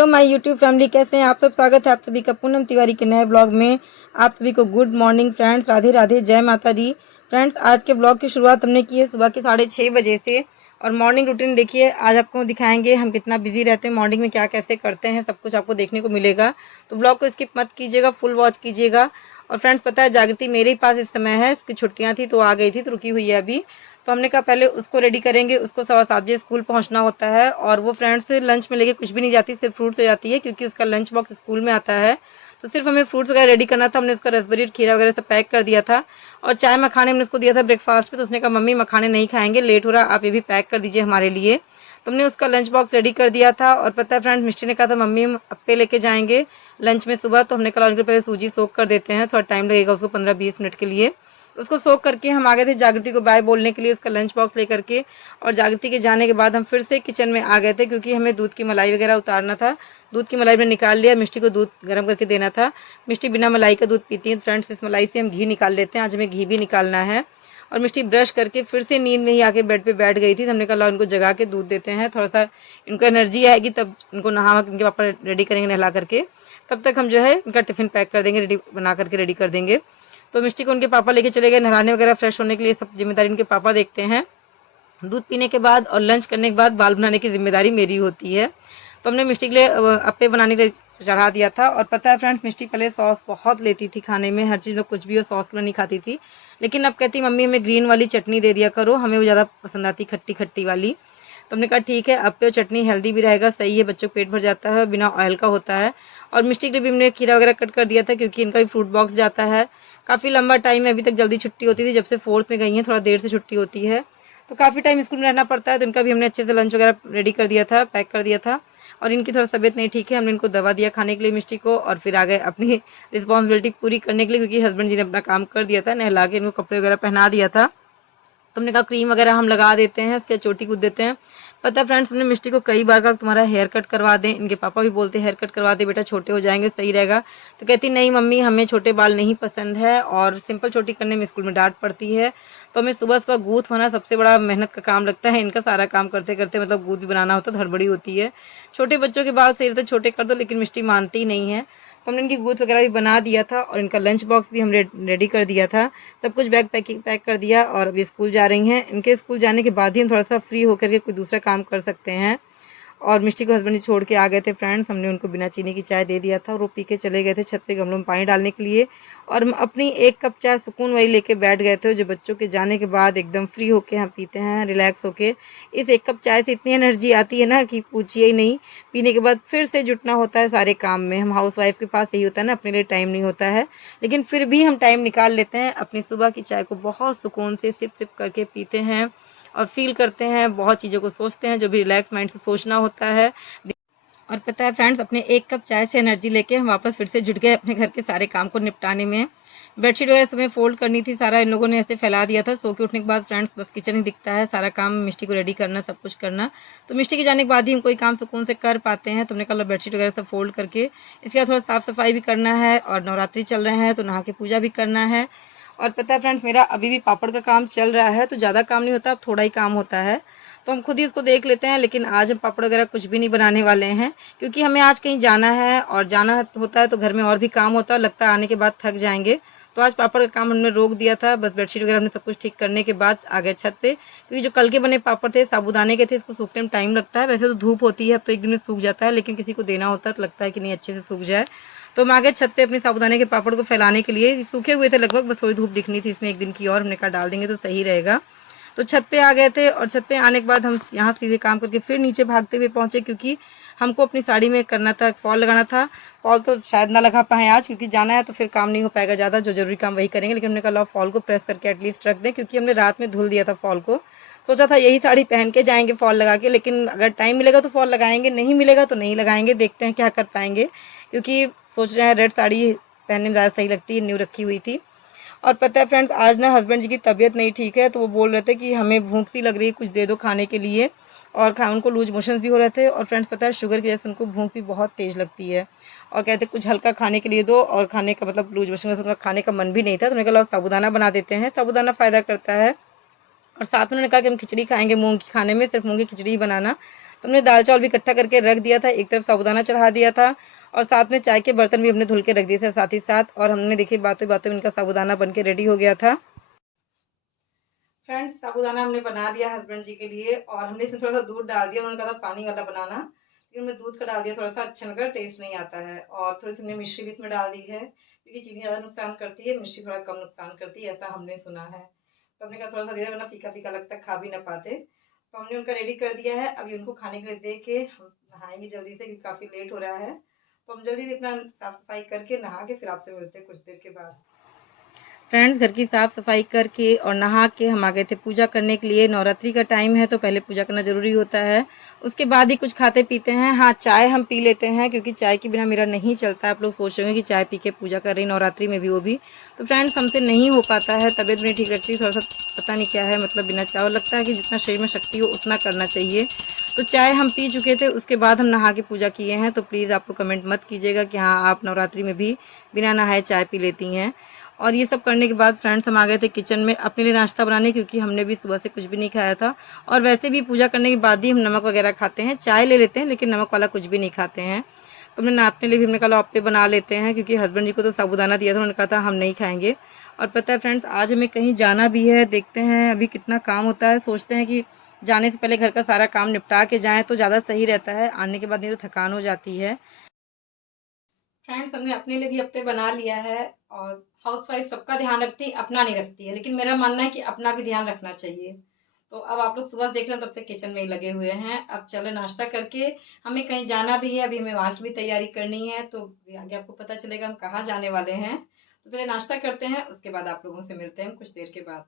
Hello my YouTube family, कैसे हैं आप सब। स्वागत है आप सभी का पूनम तिवारी के नए ब्लॉग में। आप सभी को good morning friends, Radhe Radhe, जय माता दी। फ्रेंड्स, आज के ब्लॉग की शुरुआत हमने की है सुबह के 6:30 बजे से। और मॉर्निंग रूटीन देखिए, आज आपको दिखाएंगे हम कितना बिजी रहते हैं, मॉर्निंग में क्या कैसे करते हैं, सब कुछ आपको देखने को मिलेगा। तो ब्लॉग को स्किप मत कीजिएगा, फुल वॉच कीजिएगा। और फ्रेंड्स, पता है जागृति मेरे ही पास इस समय है, उसकी छुट्टियां थी तो आ गई थी, तो रुकी हुई है अभी। तो हमने कहा पहले उसको रेडी करेंगे, उसको 7:15 बजे स्कूल पहुंचना होता है। और वो फ्रेंड्स लंच में लेके कुछ भी नहीं जाती, सिर्फ फ्रूट्स ले जाती है, क्योंकि उसका लंच बॉक्स स्कूल में आता है। तो सिर्फ हमें फ्रूट्स वगैरह रेडी करना था। हमने उसका रसबेरी और खीरा वगैरह सब पैक कर दिया था। और चाय मखाने हमने उसको दिया था ब्रेकफास्ट में, तो उसने कहा मम्मी मखाने नहीं खाएंगे, लेट हो रहा, आप ये भी पैक कर दीजिए हमारे लिए। तो हमने उसका लंच बॉक्स रेडी कर दिया था। और पता है फ्रेंड्स, मिष्टी ने कहा था मम्मी हम अप्पे लेके जाएंगे लंच में सुबह। तो हमने कहा उनके पहले सूजी सोक कर देते हैं, थोड़ा टाइम लगेगा उसको 15-20 मिनट के लिए। उसको सोक करके हम आ गए थे जागृति को बाय बोलने के लिए, उसका लंच बॉक्स लेकर के। और जागृति के जाने के बाद हम फिर से किचन में आ गए थे, क्योंकि हमें दूध की मलाई वगैरह उतारना था। दूध की मलाई में निकाल लिया, मिष्टी को दूध गर्म करके देना था। मिष्टी बिना मलाई का दूध पीती है। फ्रेंड्स, इस मलाई से हम घी निकाल लेते हैं, आज हमें घी भी निकालना है। और मिष्टी ब्रश करके फिर से नींद में ही आके बेड पे बैठ गई थी। तो हमने कहा इनको जगा के दूध देते हैं, थोड़ा सा इनको एनर्जी आएगी, तब इनको नहा इनके पापा रेडी करेंगे नहला करके। तब तक हम जो है इनका टिफिन पैक कर देंगे, रेडी बना करके रेडी कर देंगे। तो मिष्टी को उनके पापा लेके चले गए नहलाने वगैरह, फ्रेश होने के लिए। सब जिम्मेदारी उनके पापा देखते हैं। दूध पीने के बाद और लंच करने के बाद बाल बनाने की जिम्मेदारी मेरी होती है। तो हमने मिष्टी के लिए अप्पे बनाने के लिए चढ़ा दिया था। और पता है फ्रेंड्स, मिष्टी पहले सॉस बहुत लेती थी खाने में, हर चीज़ में कुछ भी हो सॉस नहीं खाती थी। लेकिन अब कहती मम्मी हमें ग्रीन वाली चटनी दे दिया करो, हमें वो ज़्यादा पसंद आती, खट्टी खट्टी वाली। तो हमने कहा ठीक है, अप्पे और चटनी हेल्दी भी रहेगा, सही है, बच्चों को पेट भर जाता है, बिना ऑयल का होता है। और मिष्टी के लिए भी हमने खीरा वगैरह कट कर दिया था, क्योंकि इनका भी फ्रूट बॉक्स जाता है। काफ़ी लंबा टाइम है, अभी तक जल्दी छुट्टी होती थी, जब से 4th में गई हैं थोड़ा देर से छुट्टी होती है, तो काफ़ी टाइम स्कूल में रहना पड़ता है। तो इनका भी हमने अच्छे से लंच वगैरह रेडी कर दिया था, पैक कर दिया था। और इनकी थोड़ा तबीयत नहीं ठीक है, हमने इनको दवा दिया खाने के लिए मिष्टी को। और फिर आ गए अपनी रिस्पॉन्सिबिलिटी पूरी करने के लिए, क्योंकि हस्बैंड जी ने अपना काम कर दिया था, नहला के इनको कपड़े वगैरह पहना दिया था। तो हमने कहा क्रीम वगैरह हम लगा देते हैं, उसके चोटी कूद देते हैं। पता है फ्रेंड्स, हमने मिष्टी को कई बार कहा तुम्हारा हेयर कट करवा दें, इनके पापा भी बोलते हेयर कट करवा दे बेटा, छोटे हो जाएंगे, सही रहेगा। तो कहती नहीं मम्मी, हमें छोटे बाल नहीं पसंद है, और सिंपल चोटी करने में स्कूल में डांट पड़ती है। तो हमें सुबह सुबह गूथ होना सबसे बड़ा मेहनत का काम लगता है। इनका सारा काम करते करते मतलब गूथ भी बनाना होता है, हड़बड़ी होती है। छोटे बच्चों के बाल सही रहते छोटे कर दो, लेकिन मिष्टी मानती नहीं है। तो हमने इनकी गूथ वगैरह भी बना दिया था, और इनका लंच बॉक्स भी हमने रेडी कर दिया था। सब कुछ बैग पैक कर दिया, और अभी स्कूल जा रही हैं। इनके स्कूल जाने के बाद ही हम थोड़ा सा फ्री होकर के कोई दूसरा काम कर सकते हैं। और मिष्टी को हस्बैंड छोड़ के आ गए थे फ्रेंड्स, हमने उनको बिना चीनी की चाय दे दिया था, और वो पी के चले गए थे छत पे गमलों में पानी डालने के लिए। और हम अपनी 1 कप चाय सुकून वही लेके बैठ गए थे, जो बच्चों के जाने के बाद एकदम फ्री होके हम पीते हैं, रिलैक्स होके। इस 1 कप चाय से इतनी एनर्जी आती है ना कि पूछिए ही नहीं। पीने के बाद फिर से जुटना होता है सारे काम में। हम हाउस वाइफ के पास यही होता है ना, अपने लिए टाइम नहीं होता है, लेकिन फिर भी हम टाइम निकाल लेते हैं, अपनी सुबह की चाय को बहुत सुकून से सिप सिप करके पीते हैं। और फील करते हैं, बहुत चीज़ों को सोचते हैं, जो भी रिलैक्स माइंड से सोचना होता है। और पता है फ्रेंड्स, अपने 1 कप चाय से एनर्जी लेके हम वापस फिर से जुट गए अपने घर के सारे काम को निपटाने में। बेडशीट वगैरह सुबह फोल्ड करनी थी, सारा इन लोगों ने ऐसे फैला दिया था। सो के उठने के बाद फ्रेंड्स बस किचन ही दिखता है, सारा काम मिष्टी को रेडी करना, सब कुछ करना। तो मिष्टी के जाने के बाद ही हम कोई काम सुकून से कर पाते हैं। तो हमने कल बेडशीट वगैरह सब फोल्ड करके इसके बाद थोड़ा साफ़ सफाई भी करना है, और नवरात्रि चल रहे हैं तो नहा के पूजा भी करना है। और पता है फ्रेंड्स, मेरा अभी भी पापड़ का काम चल रहा है, तो ज़्यादा काम नहीं होता, अब थोड़ा ही काम होता है, तो हम खुद ही उसको देख लेते हैं। लेकिन आज हम पापड़ वगैरह कुछ भी नहीं बनाने वाले हैं, क्योंकि हमें आज कहीं जाना है, और जाना होता है तो घर में और भी काम होता है, लगता है आने के बाद थक जाएंगे। तो आज पापड़ का काम हमने रोक दिया था, बस बेडशीट वगैरह हमने सब कुछ ठीक करने के बाद आ गए छत पे, क्योंकि जो कल के बने पापड़ थे साबूदाने के थे, इसको सूखने में टाइम लगता है। वैसे तो धूप होती है, अब तो 1 दिन में सूख जाता है, लेकिन किसी को देना होता है तो लगता है कि नहीं अच्छे से सूख जाए। तो हम आ गए छत पे अपने साबूदाने के पापड़ को फैलाने के लिए। सूखे हुए थे लगभग, बस थोड़ी धूप दिखनी थी इसमें 1 दिन की, और हमने कहा डाल देंगे तो सही रहेगा। तो छत पे आ गए थे, और छत पे आने के बाद हम यहाँ सीधे काम करके फिर नीचे भागते हुए पहुँचे, क्योंकि हमको अपनी साड़ी में करना था, फॉल लगाना था। फॉल तो शायद ना लगा पाएँ आज, क्योंकि जाना है तो फिर काम नहीं हो पाएगा ज़्यादा, जो जरूरी काम वही करेंगे। लेकिन हमने कहा फॉल को प्रेस करके एटलीस्ट रख दें, क्योंकि हमने रात में धुल दिया था फॉल को। सोचा था यही साड़ी पहन के जाएंगे फॉल लगा के, लेकिन अगर टाइम मिलेगा तो फॉल लगाएंगे, नहीं मिलेगा तो नहीं लगाएंगे, देखते हैं क्या कर पाएंगे। क्योंकि सोच रहे हैं रेड साड़ी पहनने में ज़्यादा सही लगती है, न्यू रखी हुई थी। और पता है फ्रेंड्स, आज ना हस्बैंड जी की तबीयत नहीं ठीक है, तो वो बोल रहे थे कि हमें भूख सी लग रही है, कुछ दे दो खाने के लिए। और उनको लूज मोशंस भी हो रहे थे। और फ्रेंड्स, पता है शुगर की वजह से उनको भूख भी बहुत तेज़ लगती है, और कहते कुछ हल्का खाने के लिए दो। और खाने का मतलब लूज मोशन से उनका खाने का मन भी नहीं था, तो उन्होंने कहा साबूदाना बना देते हैं, साबूदाना फ़ायदा करता है। और साथ में उन्होंने कहा कि हम खिचड़ी खाएंगे मूंग की, खाने में सिर्फ मूंग की खिचड़ी ही बनाना। तो हमने दाल चावल भी इकट्ठा करके रख दिया था, एक तरफ साबूदाना चढ़ा दिया था और साथ में चाय के बर्तन भी हमने धुल के रख दिए थे साथ ही साथ। और हमने देखिए बातों बातों में इनका साबूदाना बन के रेडी हो गया था। फ्रेंड्स, साबूदाना हमने बना लिया हस्बैंड जी के लिए और हमने इसमें थोड़ा सा दूध डाल दिया। उन्होंने कहा था पानी वाला बनाना, लेकिन मैं दूध का डाल दिया, थोड़ा सा अच्छा लगा, टेस्ट नहीं आता है। और थोड़ी सी हमने मिश्री भी इसमें डाल दी है, क्योंकि चीनी ज़्यादा नुकसान करती है, मिश्री थोड़ा कम नुकसान करती है, ऐसा हमने सुना है। तो हमने कहा थोड़ा सा दे दे, वरना फीका फीका लगता है, खा भी ना पाते। तो हमने उनका रेडी कर दिया है। अभी उनको खाने के लिए दे के हम नहाएंगे जल्दी से, क्योंकि काफ़ी लेट हो रहा है। तो हम जल्दी से अपना साफ सफाई करके नहा के फिर आपसे मिलते हैं कुछ देर के बाद। फ्रेंड्स, घर की साफ़ सफाई करके और नहा के हम आ गए थे पूजा करने के लिए। नवरात्रि का टाइम है तो पहले पूजा करना ज़रूरी होता है, उसके बाद ही कुछ खाते पीते हैं। हाँ, चाय हम पी लेते हैं, क्योंकि चाय के बिना मेरा नहीं चलता। आप लोग सोच रहे होंगे कि चाय पी के पूजा कर रही नवरात्रि में भी, वो भी तो फ्रेंड्स हमसे नहीं हो पाता है, तबीयत नहीं ठीक रखती, थोड़ा सा पता नहीं क्या है, मतलब बिना चाय लगता है कि जितना शरीर में शक्ति हो उतना करना चाहिए। तो चाय हम पी चुके थे, उसके बाद हम नहा के पूजा किए हैं। तो प्लीज़ आप लोग कमेंट मत कीजिएगा कि हाँ आप नवरात्रि में भी बिना नहाए चाय पी लेती हैं। और ये सब करने के बाद फ्रेंड्स हम आ गए थे किचन में अपने लिए नाश्ता बनाने, क्योंकि हमने भी सुबह से कुछ भी नहीं खाया था। और वैसे भी पूजा करने के बाद ही हम नमक वगैरह खाते हैं, चाय ले लेते हैं लेकिन नमक वाला कुछ भी नहीं खाते हैं। तो हमने अपने लिए भी हमने कहा अप्पे बना लेते हैं, क्योंकि हस्बैंड जी को तो साबूदाना दिया था, उन्होंने कहा था हम नहीं खाएंगे। और पता है फ्रेंड्स, आज हमें कहीं जाना भी है, देखते हैं अभी कितना काम होता है। सोचते हैं कि जाने से पहले घर का सारा काम निपटा के जाएँ तो ज़्यादा सही रहता है, आने के बाद नहीं तो थकान हो जाती है। फ्रेंड्स, हमने अपने लिए भी अप्पे बना लिया है। और हाउसवाइफ सबका ध्यान रखती है, अपना नहीं रखती है, लेकिन मेरा मानना है कि अपना भी ध्यान रखना चाहिए। तो अब आप लोग सुबह देख रहे हैं, तब से किचन में ही लगे हुए हैं। अब चलो नाश्ता करके, हमें कहीं जाना भी है, अभी हमें वहाँ की भी तैयारी करनी है, तो आगे आपको पता चलेगा हम कहाँ जाने वाले हैं। तो पहले नाश्ता करते हैं, उसके बाद आप लोगों से मिलते हैं कुछ देर के बाद।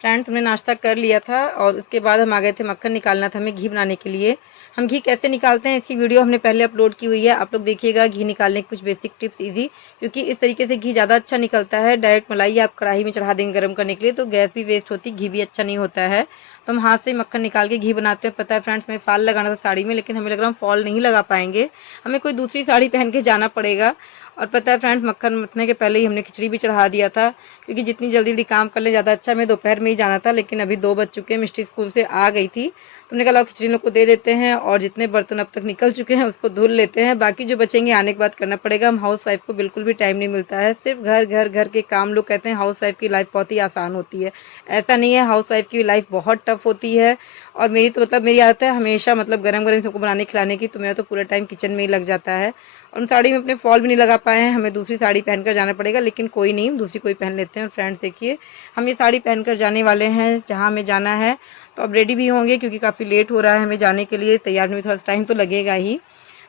फ्रेंड्स, हमने नाश्ता कर लिया था और उसके बाद हम आ गए थे, मक्खन निकालना था हमें घी बनाने के लिए। हम घी कैसे निकालते हैं इसकी वीडियो हमने पहले अपलोड की हुई है, आप लोग देखिएगा घी निकालने की कुछ बेसिक टिप्स इजी, क्योंकि इस तरीके से घी ज़्यादा अच्छा निकलता है। डायरेक्ट मलाई आप कढ़ाई में चढ़ा देंगे गर्म करने के लिए तो गैस भी वेस्ट होती, घी भी अच्छा नहीं होता है। तो हम हाथ से मक्खन निकाल के घी बनाते हैं। पता है फ्रेंड्स, हमें फॉल लगाना था साड़ी में, लेकिन हमें लग रहा है हम फॉल नहीं लगा पाएंगे, हमें कोई दूसरी साड़ी पहन के जाना पड़ेगा। और पता है फ्रेंड्स, मक्खन मथने के पहले ही हमने खिचड़ी भी चढ़ा दिया था, क्योंकि जितनी जल्दी जल्दी काम कर ले ज़्यादा अच्छा। हमें दोपहर में ही जाना था, लेकिन अभी 2 बज चुके हैं, मिष्टी स्कूल से आ गई थी, तो हमने कहा खिचड़ी लोग को दे देते हैं और जितने बर्तन अब तक निकल चुके हैं उसको धुल लेते हैं, बाकी जो बचेंगे आने के बाद करना पड़ेगा। हम हाउस वाइफ को बिल्कुल भी टाइम नहीं मिलता है, सिर्फ घर घर घर के काम। लोग कहते हैं हाउस वाइफ की लाइफ बहुत ही आसान होती है, ऐसा नहीं है, हाउस वाइफ की लाइफ बहुत टफ होती है। और मेरी तो मतलब मेरी आदत है हमेशा मतलब गरम गरम सबको बनाने खिलाने की, तो मेरा तो पूरा टाइम किचन में ही लग जाता है। और उन साड़ी में अपने फॉल भी नहीं लगा पाए हैं, हमें दूसरी साड़ी पहनकर जाना पड़ेगा, लेकिन कोई नहीं, दूसरी कोई पहन लेते हैं। और फ्रेंड्स देखिए, हम ये साड़ी पहनकर जाने वाले हैं जहाँ हमें जाना है। तो अब रेडी भी होंगे, क्योंकि काफ़ी लेट हो रहा है हमें जाने के लिए, तैयार में थोड़ा सा टाइम तो लगेगा ही।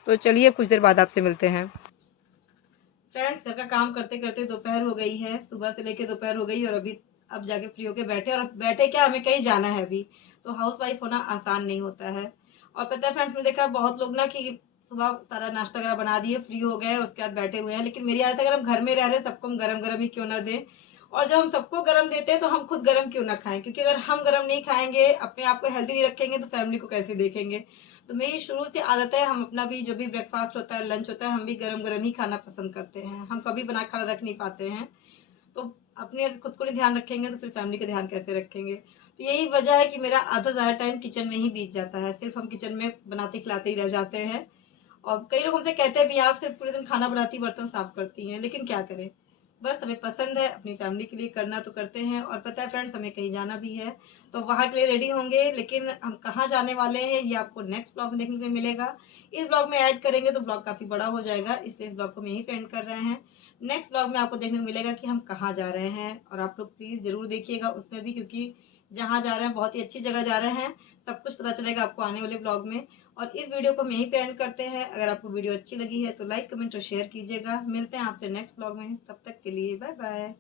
तो चलिए कुछ देर बाद आपसे मिलते हैं। फ्रेंड्स, घर का काम करते करते दोपहर हो गई है, सुबह से लेके दोपहर हो गई और अभी अब जाके फ्री होके बैठे, और बैठे क्या, हमें कहीं जाना है अभी। तो हाउस वाइफ होना आसान नहीं होता है। और पता है फ्रेंड्स, मैंने देखा बहुत लोग ना कि सुबह सारा नाश्ता वगैरह बना दिए, फ्री हो गए, उसके बाद बैठे हुए हैं। लेकिन मेरी आदत है, अगर हम घर में रह रहे हैं सबको हम गरम गरम ही क्यों ना दें, और जब हम सबको गरम देते हैं तो हम खुद गरम क्यों ना खाएं, क्योंकि अगर हम गरम नहीं खाएंगे, अपने आप को हेल्दी नहीं रखेंगे, तो फैमिली को कैसे देखेंगे। तो मेरी शुरू से आदत है, हम अपना भी जो भी ब्रेकफास्ट होता है, लंच होता है, हम भी गरम गरम ही खाना पसंद करते हैं, हम कभी बना खाना रख नहीं पाते हैं। तो अपने खुद को नहीं ध्यान रखेंगे तो फिर फैमिली का ध्यान कैसे रखेंगे। तो यही वजह है कि मेरा आधा ज़्यादा टाइम किचन में ही बीत जाता है, सिर्फ हम किचन में बनाते खिलाते ही रह जाते हैं। और कई लोग हमसे कहते हैं भी आप सिर्फ पूरे दिन खाना बनाती बर्तन साफ करती हैं, लेकिन क्या करें, बस हमें पसंद है, अपनी फैमिली के लिए करना तो करते हैं। और पता है फ्रेंड्स, हमें कहीं जाना भी है, तो वहाँ के लिए रेडी होंगे, लेकिन हम कहाँ जाने वाले हैं ये आपको नेक्स्ट ब्लॉग में देखने को मिलेगा। इस ब्लॉग में ऐड करेंगे तो ब्लॉग काफ़ी बड़ा हो जाएगा, इसलिए इस ब्लॉग को हम यहीं पे एंड कर रहे हैं। नेक्स्ट ब्लॉग में आपको देखने को मिलेगा कि हम कहाँ जा रहे हैं, और आप लोग प्लीज़ ज़रूर देखिएगा उसमें भी, क्योंकि जहाँ जा रहे हैं बहुत ही अच्छी जगह जा रहे हैं, सब कुछ पता चलेगा आपको आने वाले ब्लॉग में। और इस वीडियो को हम यहीं पे एंड करते हैं। अगर आपको वीडियो अच्छी लगी है तो लाइक कमेंट और शेयर कीजिएगा। मिलते हैं आपसे नेक्स्ट ब्लॉग में, तब तक के लिए बाय बाय।